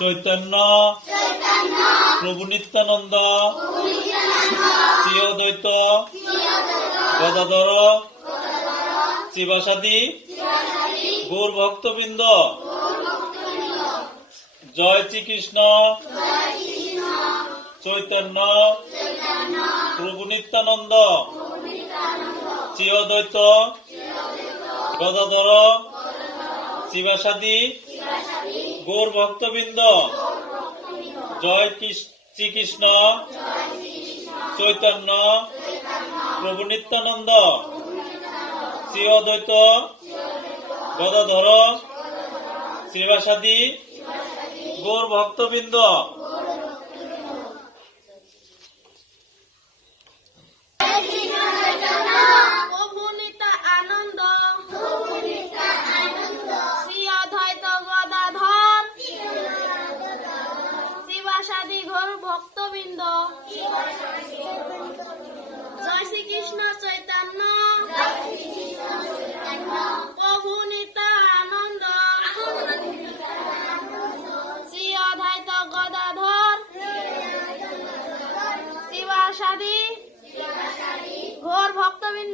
চৈতন্য। প্রভু নিত্যানন্দ। শ্রী অদ্বৈত গদাধর। শিবাসাদি গৌর ভক্তবৃন্দ জয় শ্রীকৃষ্ণ। চৈতন্য। প্রভু নিত্যানন্দ। শ্রী অদ্বৈত গদাধর। শিবাসাদি গৌর ভক্তবৃন্দ জয় কৃষ- শ্রীকৃষ্ণ চৈতন্য প্রভু নিত্যানন্দ শ্রী অদ্বৈত গদাধর শ্রীবাসাদি গৌর ভক্তবৃন্দ ঘোর ভক্তবৃন্দ। জয় শ্রীকৃষ্ণ চৈতন্য। প্রভু আনন্দ শ্রী অদ্বৈত গদাধর। শিবাসাদি ঘোর ভক্তবৃন্দ।